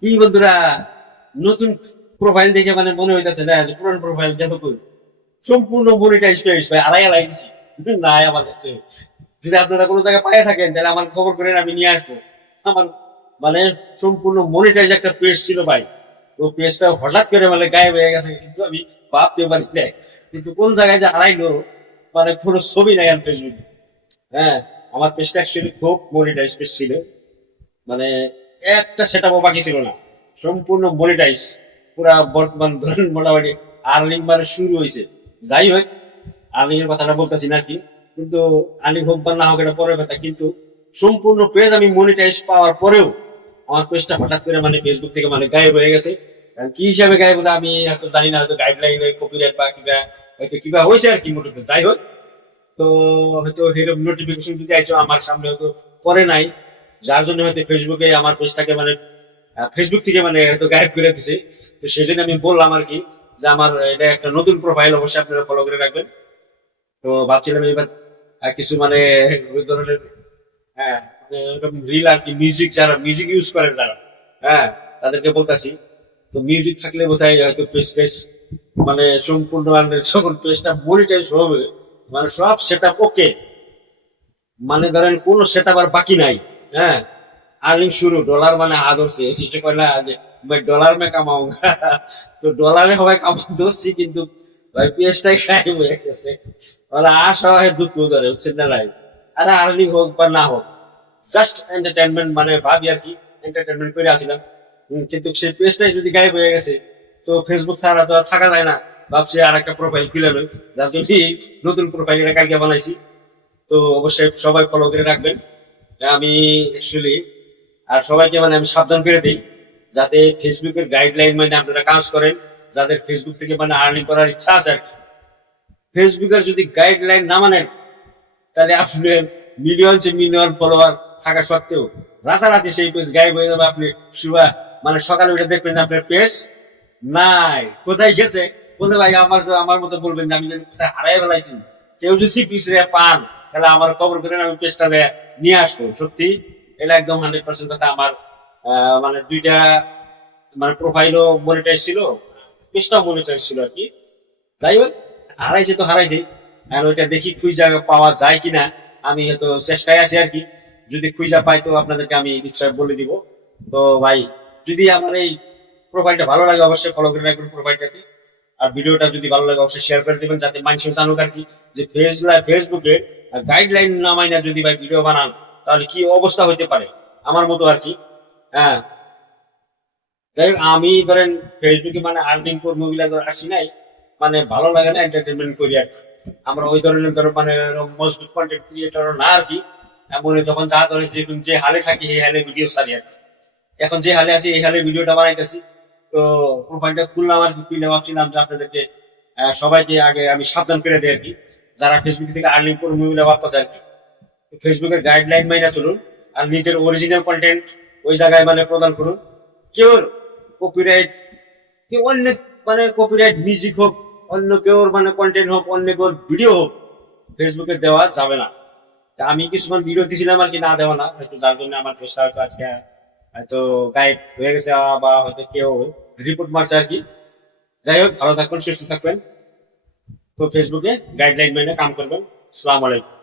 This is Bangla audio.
কি বন্ধুরা, নতুন প্রোফাইল দেখে মানে মনে হইতেছে না যে পুরান প্রোফাইল দেখো কই সম্পূর্ণ মনিটাইজ পেয়েছ ভাই, আড়াই আড়াই দিছি নাই আমার কাছে। যদি আপনারা কোনো জায়গায় পায়ে থাকেন তাহলে আমার খবর করেন, আমি নিয়ে আসবো। আমার মানে সম্পূর্ণ মনিটাইজ একটা পেজ ছিল ভাই, ও পেজটা হঠাৎ করে মানে গায়েব হয়ে গেছে, কিন্তু আমি ভাবতে পারি না কিন্তু কোন জায়গায় যে হারাইলো মানে কোনো ছবি নাই আর ফেসবুকে। হ্যাঁ, আমার পেজটা অ্যাকচুয়ালি খুব মনিটাইজ পেজ ছিল, মানে একটা সেটআপও বাকি ছিল না, সম্পূর্ণ মনিটাইজ পুরা। বর্তমান ধরেন মোটামুটি আর্নিং মানে শুরু হয়েছে। যাই হোক, আর্নিং এর কথাটা বলতেছি না কি, কিন্তু আর্নিং হোক বা না হোক এটা পরের কথা, কিন্তু সম্পূর্ণ পেজ আমি মনিটাইজ পাওয়ার পরেও আমার পেজটা হঠাৎ করে মানে ফেসবুক থেকে মানে গায়েব হয়ে গেছে। কারণ কি হিসাবে গায়েব হলো আমি হয়তো জানি না, হয়তো গাইডলাইন কপিরাইট বা কিবা হয়তো কিবা হয়েছে আর কি মোটর। যাই হোক, তো হয়তো এরকম নোটিফিকেশন যদি আইছো আমার সামনে হয়তো পরে নাই, যার জন্য হয়তো ফেসবুকে আমার পেজটাকে মানে ফেসবুক থেকে মানে হয়তো গায়েব করে দিছে। তো সেই জন্য আমি বললাম আর কি যে আমার এটা একটা নতুন প্রোফাইল, অবশ্যই আপনারা ফলো করে রাখবেন। তো ভাবছিলাম এবার কিছু মানে ওই ধরনের, হ্যাঁ মানে এরকম রিল আর কি, মিউজিক যারা মিউজিক ইউজ করেন যারা, হ্যাঁ তাদেরকে বলতাছি। তো মিউজিক থাকলে বোধহয় হয়তো পেজ টেজ মানে সম্পূর্ণ মানে যখন পেজটা মনিটাইজ হবে মানে সব সেট আপ ওকে, মানে ধরেন কোনো সেট আপ আর বাকি নাই। হ্যাঁ, আর্নিং শুরু, ডলার মানে ধরছে সেটা কয় না যে ডলার মে কামাऊंगा তো ডলারে সবাই কামাতে ধরছি, কিন্তু ভাই পেজটাই খাই হয়ে গেছে। মানে আশা হয় দুঃখ ধরে হচ্ছে না নাই। আরে আর্নিং হোক বা না হোক, জাস্ট এন্টারটেনমেন্ট মানে ভাবি আর কি, এন্টারটেনমেন্ট করে আসিলাম। কিন্তু সেই পেজটাই যদি গায়েব হয়ে গেছে, তো ফেসবুক ছাড়া তো আর থাকা যায় না। ভাবছি আর একটা প্রোফাইল খুলে নেই, যার জন্য নতুন প্রোফাইল এটা কালকে বানাইছি। তো অবশ্যই সবাই ফলো করে রাখবেন। আমি অ্যাকচুয়ালি আর সবাইকে মানে আমি সাবধান করে দিই, যাতে ফেসবুকের গাইডলাইন মানে আপনারা কাজ করেন, যাদের ফেসবুক থেকে মানে আর্নিং করার ইচ্ছা আছে আর কি। ফেসবুকের যদি গাইডলাইন না মানেন, তাহলে আপনার মিলিয়ন ফলোয়ার থাকা সত্ত্বেও রাতারাতি সেই পেজ গায়েব হয়ে যাবে। আপনি সুবা মানে সকালে উঠে দেখবেন আপনার পেজ নাই, কোথায় গেছে। বলে ভাই আমার আমার মতো বলবেন যে আমি যদি কোথায় হারাই ফেলাইছি। কেউ যদি পিছনে পান তাহলে আমার খবর করেন, আমি পেজটা নিয়ে আসবো। সত্যি এটা একদম 100% কথা। আমার মানে দুইটা মানে প্রোফাইলও মনিটাইজ ছিল, পেজটাও মনিটাইজ ছিল আর কি। যাই হোক, হারাইছে তো হারাইছে, আর ওইটা দেখি খুঁজা পাওয়া যায় কিনা, আমি হয়তো চেষ্টায় আছি আর কি। যদি খুঁজা পাই তো আপনাদেরকে আমি নিশ্চয় বলে দিব। তো ভাই, যদি আমার এই প্রোফাইলটা ভালো লাগে অবশ্যই ফলো করে রাখবেন প্রোফাইলটাকে। আর ভিডিওটা যদি ভালো লাগে অবশ্যই শেয়ার করে দিবেন, যাতে মানুষ জানুক আর কি যে ফেসবুকে গাইডলাইন না মাইনা যদি ভাই ভিডিও বানান তাহলে কি অবস্থা হইতে পারে, আমার মতো আর কি। হ্যাঁ, যাই হোক, আমি ধরেন ফেসবুকে মানে আর্নিং করবো বলে আসি নাই, মানে ভালো লাগে না, এন্টারটেনমেন্ট করি আর কি। আমরা ওই ধরনের ধরো মানে মজবুত কন্টেন্ট ক্রিয়েটর না আর কি। এমন যখন যা ধরে যে হালে থাকি এই হালে ভিডিও ছাড়ি আর কি। এখন যে হালে আছি এই হালে ভিডিওটা বানাইতেছি। তো প্রোফাইলটা খুললাম আর কি, খুলে ভাবছিলাম যে আপনাদেরকে সবাইকে আগে আমি সাবধান করে দিই আর কি, যারা ফেসবুক থেকে আর্নিং করবো বলে ভাবতেছে আর কি। ফেসবুকের গাইডলাইন মাইনা চলুন, আর নিজের অরিজিনাল কন্টেন্ট ওই জায়গায় মানে প্রদান করুন। কেউ কপিরাইট, কেউ অন্য মানে কপিরাইট মিউজিক হোক, অন্য কেউর মানে কন্টেন্ট হোক, অন্য কেউর ভিডিও হোক, ফেসবুকে দেওয়া যাবে না। তা আমি কিছুমান ভিডিও দিছিলাম আর কি, না দেওয়া না হয়তো, যার জন্য আমার পেজটা হয়তো আজকে হয়তো গায়েব হয়ে গেছে, বা হয়তো কেউ রিপোর্ট মারছে আর কি। যাই হোক, ভালো থাকবেন, সুস্থ থাকবেন। তো ফেসবুকে গাইডলাইন মেনে কাম করবেন। আসসালামু আলাইকুম।